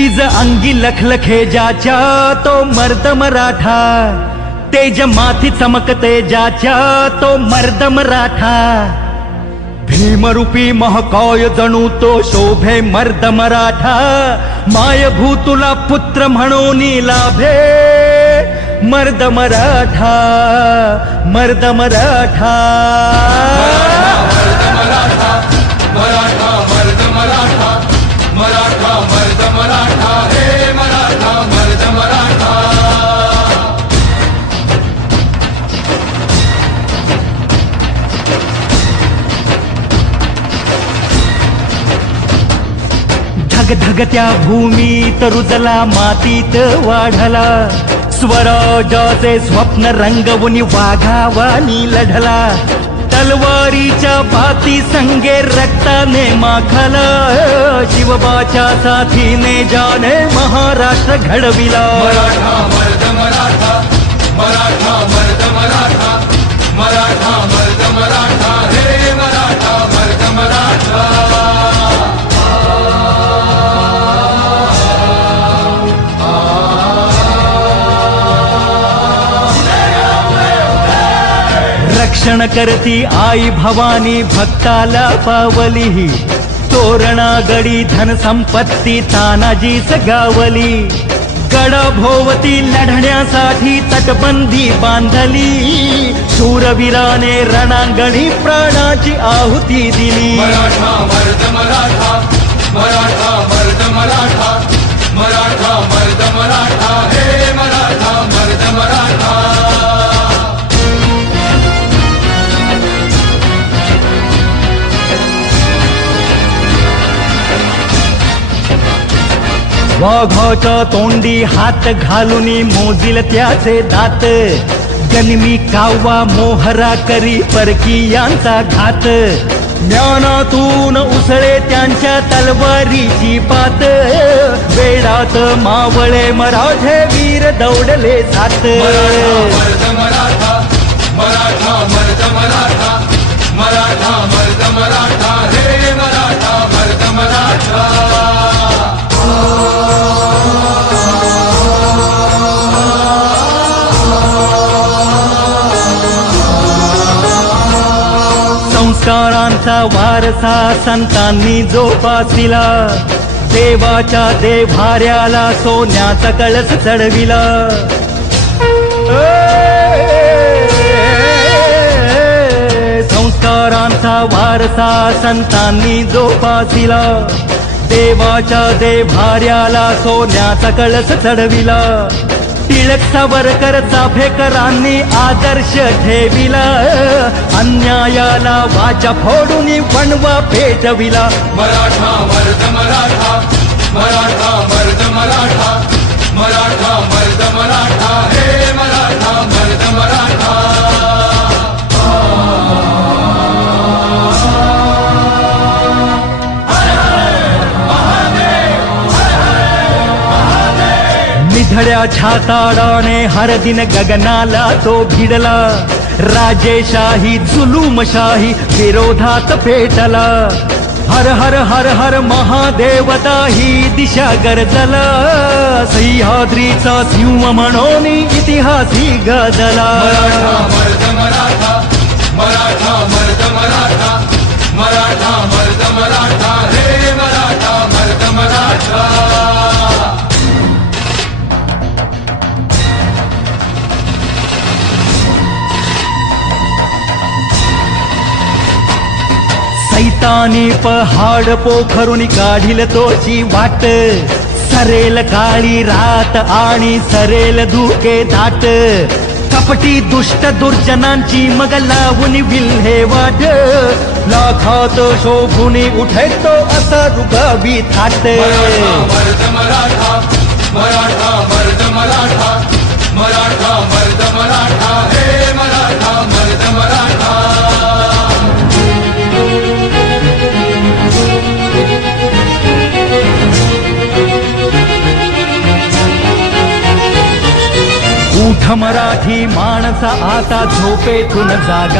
वीज अंगी लखलखे ज्याच्या तो मर्द मराठा, तेज माथी चमकते ज्याच्या तो मर्द मराठा, भीमरूपी महाकाय जणू तो शोभे मर्द मराठा, मायभूतुला पुत्र म्हणून लाभे मर्द मराठा, मर्द मराठा, मर्द मराठा, मराठा मर्द मराठा, मराठा मर्द मराठा, हे मराठा मर्द मराठा। धगधगत्या भूमीत रुजला मातीत वाढला, स्वराजाचे स्वप्न रंगवून वाघावानी लढला, तलवारीच्या बाती संगे रक्ताने माखला, शिवबाच्या साथीने जाने महाराष्ट्र घडविला। मराठा मर्द मराठा, मराठा मर्द मराठा, मराठा मर्द मराठा, हे मराठा मर्द मराठा। रक्षण करती आई भवानी भक्ताला पावली, तोरणा गडी धन संपत्ती तानाजीच गावली, गडा भोवती लढण्यासाठी तटबंदी बांधली, शूरवीराने रणांगणी प्राणाची आहुती दिली। मराठा मर्द मराठा, मराठा मर्द मराठा, मराठा मर्द मराठा, हे मराठा मर्द मराठा। वाघाच्या तोंडी हात घालून मोजील त्याचे दात, जन्मी कावा मोहरा करी परकीयांचा घात, ज्ञानातून उसळे त्यांच्या तलवारीची पात, वेडात मावळे मराठे वीर दौडले जात। मराठा मर्द मराठा, मराठा मर्द मराठा, मराठा मर्द मराठा, हे मराठा मर्द मराठा। संस्कारांचा वारसा संतांनी जोपासिला, देवाच्या देव्हाऱ्याला सोन्याचा कळस चढविला, संस्कारांचा वारसा संतांनी जोपासिला, देवाच्या देव्हाऱ्याला सोन्याचा कळस चढविला, टिळक सावरकर चाफेकरांनी आदर्श ठेविला, अन्यायाला वाचा फोडून वणवा पेटविला। मराठा मर्द मराठा, मराठा मर्द मराठा, मराठा मर्द मराठा, हे मराठा मर्द मराठा। निधड्या छाताडाने हर दिन गगनाला तो भिडला, राजेशाही जुलूमशाही विरोधात पेटला, हर हर हर हर महादेवता ही दिशा गरजला, सह्याद्रीचा सिंह म्हणून इतिहासी गजला। मराठा मर्द मराठा, मराठा मर्द मराठा, मराठा मर्द मराठा, हे मराठा मर्द मराठा। सैतानी पहाड पोखरून काढील तोची वाट, सरेल काळी रात आणि सरेल धुके दाट, कपटी दुष्ट दुर्जनांची मग लावून विल्हेवाट, लाखात शोभून उठतो असा रुबाबी थाट। मराठा मर्द मराठा, मराठा मर्द मराठा, मराठा मर्द मराठा, हे मराठा मर्द मराठा। उठ मराठी माणसा आता झोपेतून जागा।